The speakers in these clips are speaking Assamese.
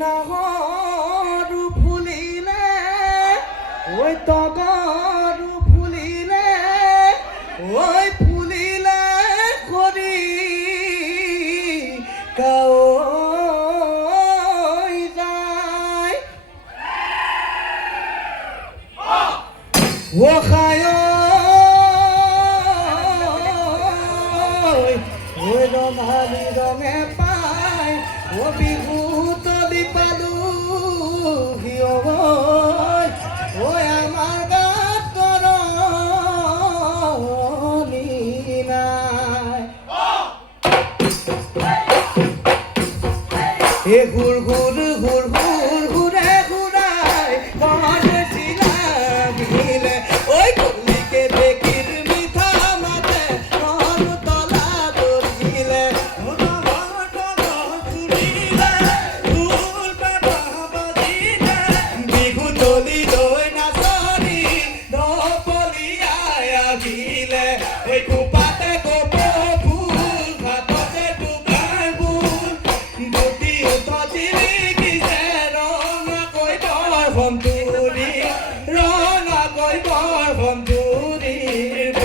নাহৰু ফুলিলে ঐ তগৰু ফুলিলে ঐ ফুলিলে কৰি কাৱৈ যায় ও খায় ঐ ৰঙালী ৰঙে পায় ও বিহু তলি পালোহি ঐ আমাৰ গাত তৰণি নাই এ হুৰ হুৰ হুৰ হুৰ হুৰে হুৰাই মনছি লাগিলে ঐ কলিকে দেখিৰ মিঠা মাতে মন তলা দৰিলে বিহু তলি লৈ নাচনি নপলিয়াই আহিলে ঐ কোপাতে কপ ফুল ভাততে টুকাই ফুল গুটি উঠি কিছে ৰঙা কৈ বৰ ভমতুৰি ৰঙা কৈ বৰ ভমতুৰিৰ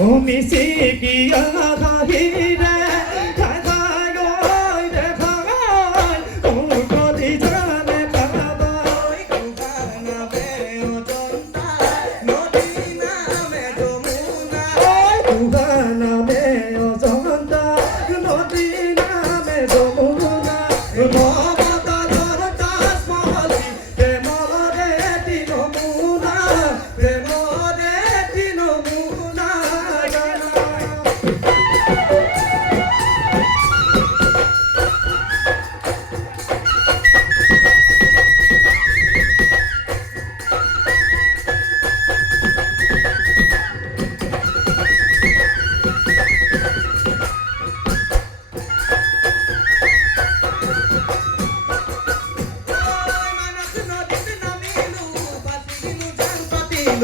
ও মিশিকিয়া বাহিরে খাই গই দেখাই তোর প্রতি জানে খাবাই কুকার নামে অজন্তা নদী নামে যমুনা কুকার নামে অজন্তা নদী নামে যমুনা মমতার তাজমহল প্রেমরে নমুনা প্রেমরে নমুনা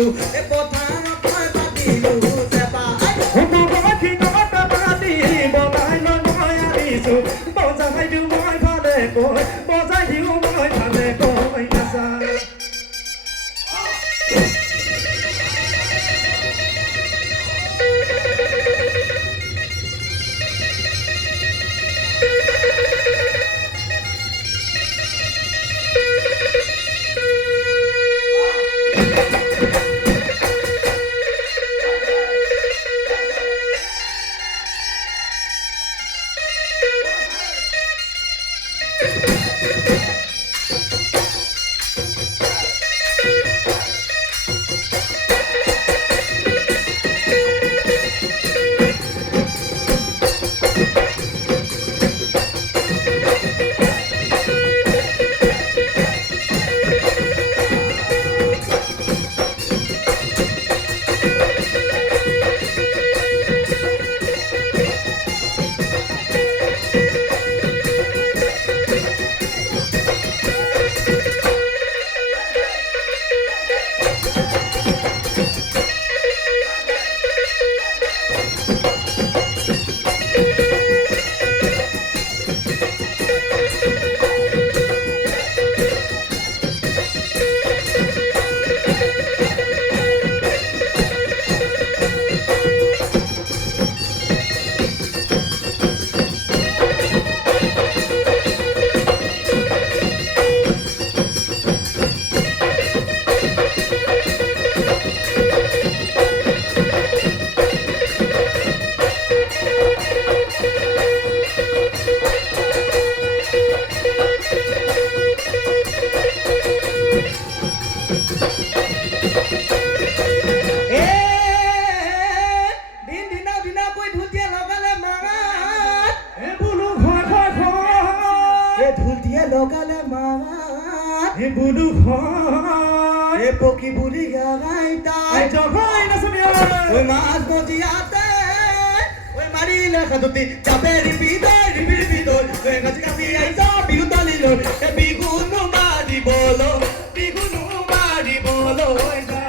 e botaram pra batilho seba o bobo que não tá batilho botai no noi aviso boza vai do moi phale koi boza hiu moi phale koi nasa logale mat e bulu khoi e poki buri gagai ta ai jogai na samya oi mas mojiate oi mari le khaduti chape ripido oi ngati kasi ai so birutali lo e bigunu mari bolo oi da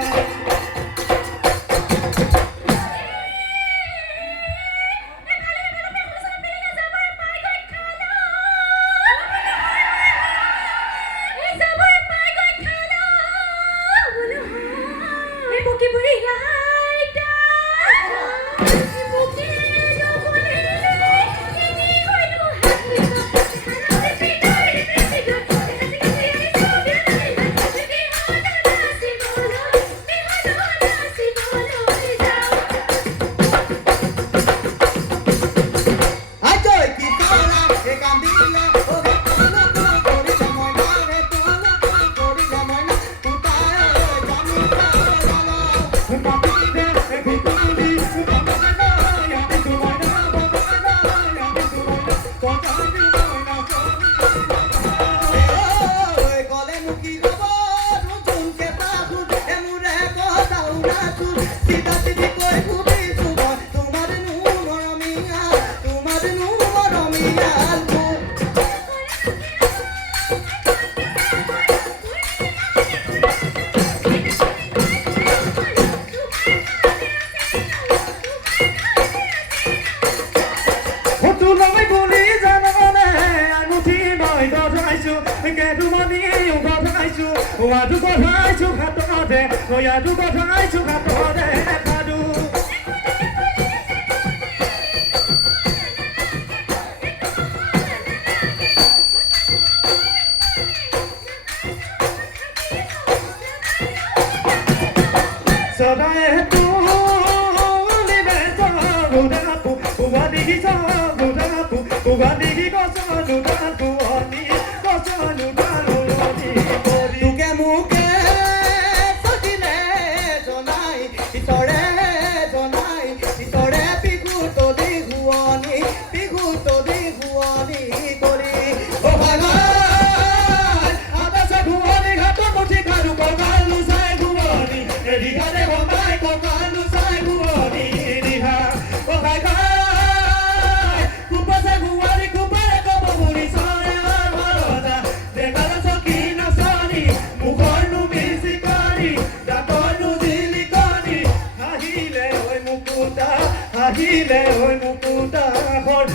আহিলে ঐ মুকুতা ঘৰ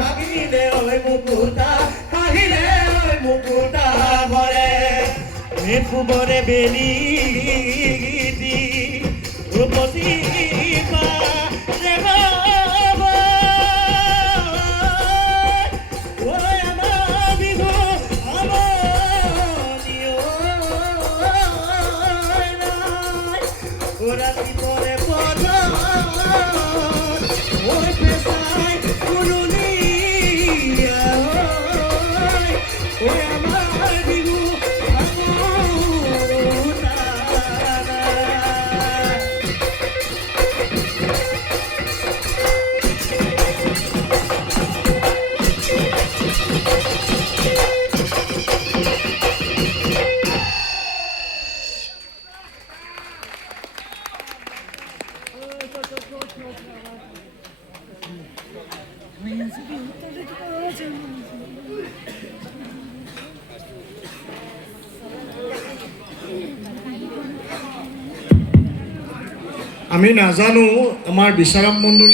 আহিলে ঐ মুকুতা আহিলে ঐ মুকুতা ঘৰে পূবৰে বেলি দি ৰূপসী আমি নাজানো আমাৰ বিচাৰক মণ্ডলী